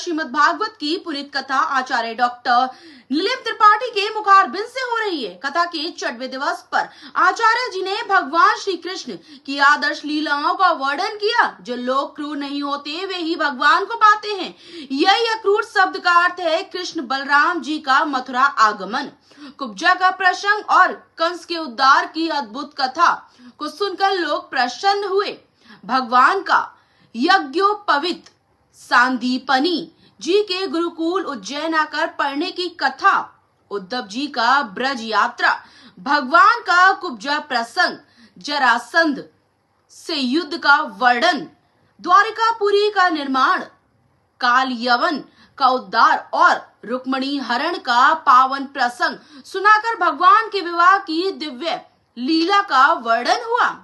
श्रीमद् भागवत की पुनीत कथा आचार्य डॉक्टर नीलम त्रिपाठी के मुखारबिंद से हो रही है। कथा के 6वें दिवस पर आचार्य जी ने भगवान श्री कृष्ण की आदर्श लीलाओं का वर्णन किया। जो लोग क्रूर नहीं होते वे ही भगवान को पाते हैं। यही अक्रूर शब्द का अर्थ है कृष्ण बलराम जी का मथुरा आगमन। कुब्जा का प्रसंग और कंस के उद्धार की अद्भुत कथा को सुनकर लोग प्रसन्न हुए। भगवान का यज्ञोपवीत सांदीपनी जी के गुरुकुल उज्जैन आकर पढ़ने की कथा, उद्धव जी का ब्रज यात्रा, भगवान का कुब्जा प्रसंग, जरासंध से युद्ध का वर्णन, द्वारिकापुरी का निर्माण, काल यवन का उद्धार और रुक्मणी हरण का पावन प्रसंग सुनाकर भगवान के विवाह की दिव्य लीला का वर्णन हुआ।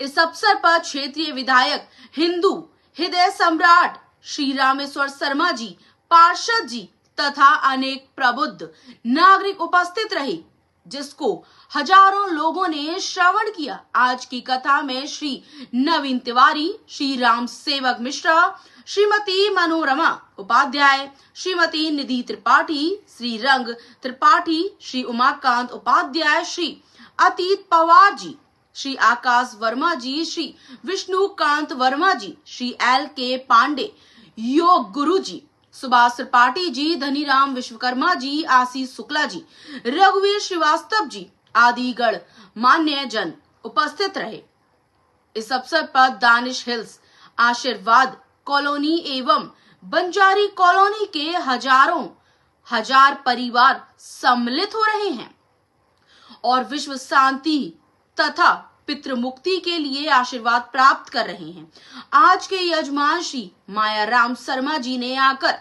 इस अवसर पर क्षेत्रीय विधायक, हिंदू हृदय सम्राट श्री रामेश्वर शर्मा जी, पार्षद जी तथा अनेक प्रबुद्ध नागरिक उपस्थित रहे, जिसको हजारों लोगों ने श्रवण किया। आज की कथा में श्री नवीन तिवारी, श्री राम सेवक मिश्रा, श्रीमती मनोरमा उपाध्याय, श्रीमती निधि त्रिपाठी, श्री रंग त्रिपाठी, श्री उमाकांत उपाध्याय, श्री अतीत पवार जी, श्री आकाश वर्मा जी, श्री विष्णुकांत वर्मा जी, श्री LK पांडे, योग गुरु जी, सुभाष त्रिपाठी जी, धनीराम विश्वकर्मा जी, आशीष शुक्ला जी, रघुवीर श्रीवास्तव जी आदि गण मान्य जन उपस्थित रहे। इस अवसर पर दानिश हिल्स, आशीर्वाद कॉलोनी एवं बंजारी कॉलोनी के हजारों हजार परिवार सम्मिलित हो रहे हैं और विश्व शांति तथा पितृ मुक्ति के लिए आशीर्वाद प्राप्त कर रहे हैं। आज के यजमान श्री माया राम शर्मा जी ने आकर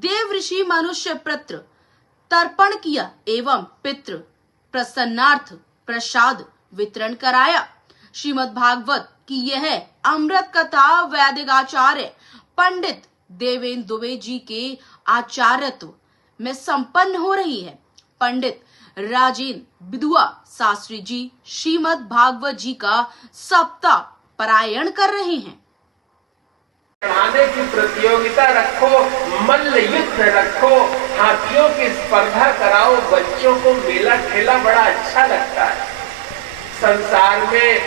देव ऋषि मनुष्य पितृ तर्पण किया एवं पितृ प्रसन्नार्थ प्रसाद वितरण कराया। श्रीमद् भागवत की यह अमृत कथा वैदिक आचार्य पंडित देवेंद्र दुबे जी के आचार्यत्व में संपन्न हो रही है। पंडित राजेंद्र बिदुआ शास्त्री जी श्रीमद् भागवत जी का सप्ताह पारायण कर रहे हैं। चढ़ाने की प्रतियोगिता रखो, मल्ल युद्ध रखो, हाथियों की स्पर्धा कराओ, बच्चों को मेला ठेला बड़ा अच्छा लगता है। संसार में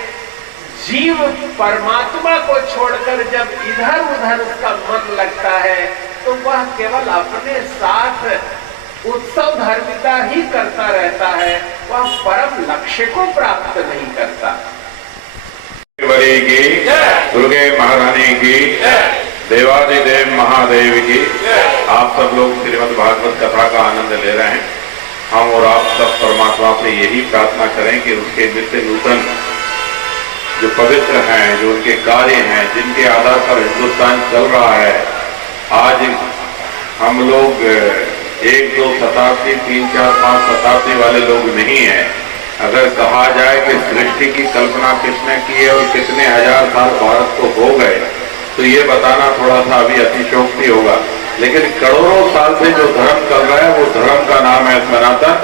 जीव परमात्मा को छोड़कर जब इधर उधर उसका मन लगता है तो वह केवल अपने साथ उत्सव धर्मिता ही करता रहता है, वह परम लक्ष्य को प्राप्त नहीं करता। की दुर्गे महारानी की, देवादिदेव महादेव की, आप सब लोग श्रीमद् भागवत कथा का आनंद ले रहे हैं। हम और आप सब परमात्मा से यही प्रार्थना करें कि उसके नित्य नूतन जो पवित्र हैं, जो उनके कार्य हैं, जिनके आधार पर हिंदुस्तान चल रहा है, आज हम लोग 1-2 शताब्दी, 3-4-5 शताब्दी वाले लोग नहीं हैं। अगर कहा जाए कि सृष्टि की कल्पना किसने की है और कितने हजार साल भारत को हो गए, तो ये बताना थोड़ा सा अभी अतिशयोक्ति होगा। लेकिन करोड़ों साल से जो धर्म चल रहा है वो धर्म का नाम है सनातन।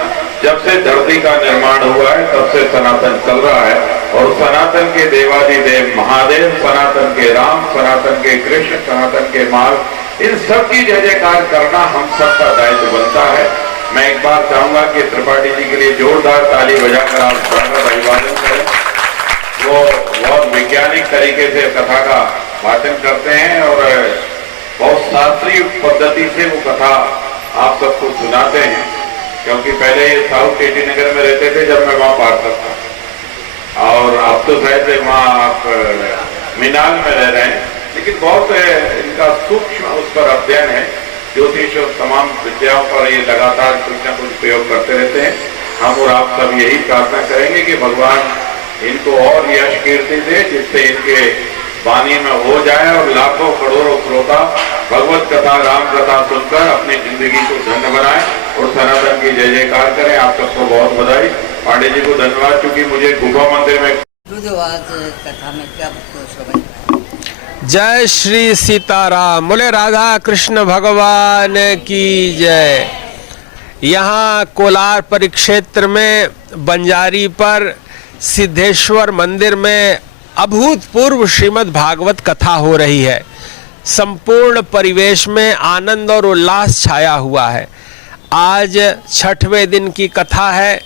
जब से धरती का निर्माण हुआ है तब से सनातन चल रहा है और सनातन के देवादिदेव महादेव, सनातन के राम, सनातन के कृष्ण, सनातन के मार्ग, इन सब की जय जयकार करना हम सबका दायित्व बनता है। मैं एक बार चाहूंगा कि त्रिपाठी जी के लिए जोरदार ताली बजाकर आप स्वागत अभिवादन करें। वो बहुत वैज्ञानिक तरीके से कथा का वाचन करते हैं और बहुत शास्त्रीय पद्धति से वो कथा आप सबको सुनाते हैं, क्योंकि पहले ये साउथ KT नगर में रहते थे जब मैं वहाँ पार्षद था, और अब तो शायद वहाँ आप मीनाल में रह रहे हैं, लेकिन बहुत इनका सूक्ष्म उस पर अध्ययन है। ज्योतिष और तमाम विद्याओं पर ये लगातार कुछ न कुछ प्रयोग करते रहते हैं। हम और आप सब यही प्रार्थना करेंगे कि भगवान इनको और यश कीर्ति दे, जिससे इनके वाणी में हो जाए और लाखों करोड़ों श्रोता भगवत कथा, राम कथा सुनकर अपनी जिंदगी को धन्य बनाए और सनातन की जय जयकार करें। आप सबको बहुत बधाई। पांडे जी को धन्यवाद, क्योंकि मुझे गुफा मंदिर में कथा में क्या श्रवण। जय श्री सीताराम, बोले राधा कृष्ण भगवान की जय। यहाँ कोलार परिक्षेत्र में बंजारी पर सिद्धेश्वर मंदिर में अभूतपूर्व श्रीमद् भागवत कथा हो रही है। संपूर्ण परिवेश में आनंद और उल्लास छाया हुआ है। आज 6वें दिन की कथा है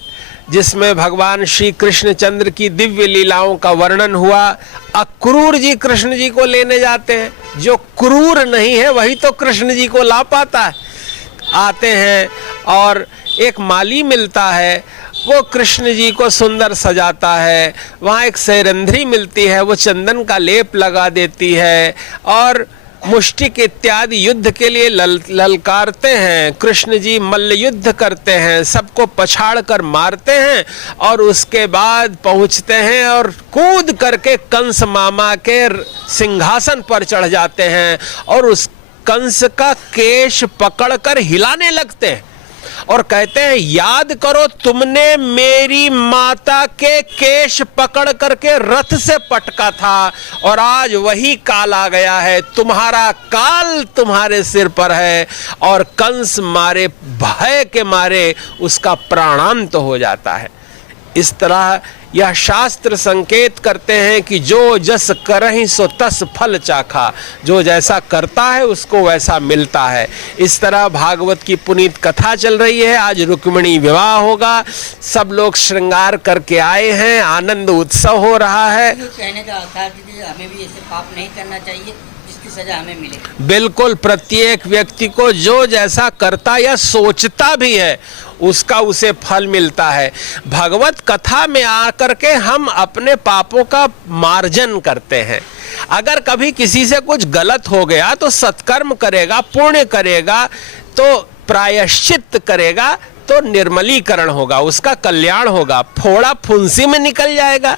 जिसमें भगवान श्री कृष्णचंद्र की दिव्य लीलाओं का वर्णन हुआ। अक्रूर जी कृष्ण जी को लेने जाते हैं, जो क्रूर नहीं है वही तो कृष्ण जी को ला पाता है। आते हैं और एक माली मिलता है, वो कृष्ण जी को सुंदर सजाता है। वहाँ एक सैरंध्री मिलती है, वो चंदन का लेप लगा देती है और मुष्टिक इत्यादि युद्ध के लिए ललकारते हैं। कृष्ण जी मल्ल युद्ध करते हैं, सबको पछाड़ कर मारते हैं और उसके बाद पहुंचते हैं और कूद करके कंस मामा के सिंहासन पर चढ़ जाते हैं और उस कंस का केश पकड़कर हिलाने लगते हैं और कहते हैं, याद करो तुमने मेरी माता के केश पकड़ करके रथ से पटका था और आज वही काल आ गया है, तुम्हारा काल तुम्हारे सिर पर है। और कंस मारे भय के मारे उसका प्राणांत हो जाता है। इस तरह यह शास्त्र संकेत करते हैं कि जो जस करहि सो तस फल चाखा, जो जैसा करता है उसको वैसा मिलता है। इस तरह भागवत की पुनीत कथा चल रही है। आज रुक्मिणी विवाह होगा, सब लोग श्रृंगार करके आए हैं, आनंद उत्सव हो रहा है। कहने का अर्थ है कि हमें भी ऐसे पाप नहीं करना चाहिए जिसकी सजा हमें मिले। बिल्कुल, प्रत्येक व्यक्ति को जो जैसा करता या सोचता भी है उसका उसे फल मिलता है। भगवत कथा में आकर के हम अपने पापों का मार्जन करते हैं। अगर कभी किसी से कुछ गलत हो गया तो सत्कर्म करेगा, पुण्य करेगा, तो प्रायश्चित करेगा, तो निर्मलीकरण होगा, उसका कल्याण होगा, फोड़ा फुंसी में निकल जाएगा।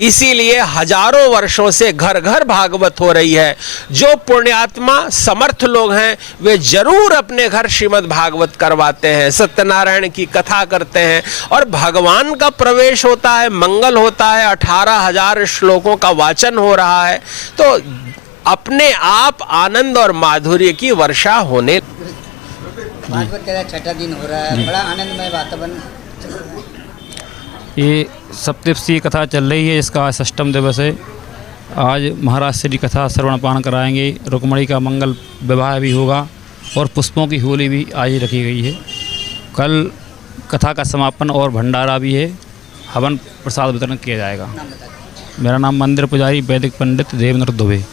इसीलिए हजारों वर्षों से घर घर भागवत हो रही है। जो पुण्यात्मा समर्थ लोग हैं वे जरूर अपने घर श्रीमद् भागवत करवाते हैं, सत्यनारायण की कथा करते हैं और भगवान का प्रवेश होता है, मंगल होता है, 18,000 श्लोकों का वाचन हो रहा है, तो अपने आप आनंद और माधुर्य की वर्षा होने। भागवत का 6वां दिन हो रहा है, बड़ा आनंदमय वातावरण। ये सप्तशती कथा चल रही है, इसका 6वां दिवस है। आज महाराज श्री कथा श्रवणपान कराएंगे, रुक्मिणी का मंगल विवाह भी होगा और पुष्पों की होली भी आज रखी गई है। कल कथा का समापन और भंडारा भी है, हवन प्रसाद वितरण किया जाएगा। मेरा नाम मंदिर पुजारी वैदिक पंडित देवेंद्र दुबे।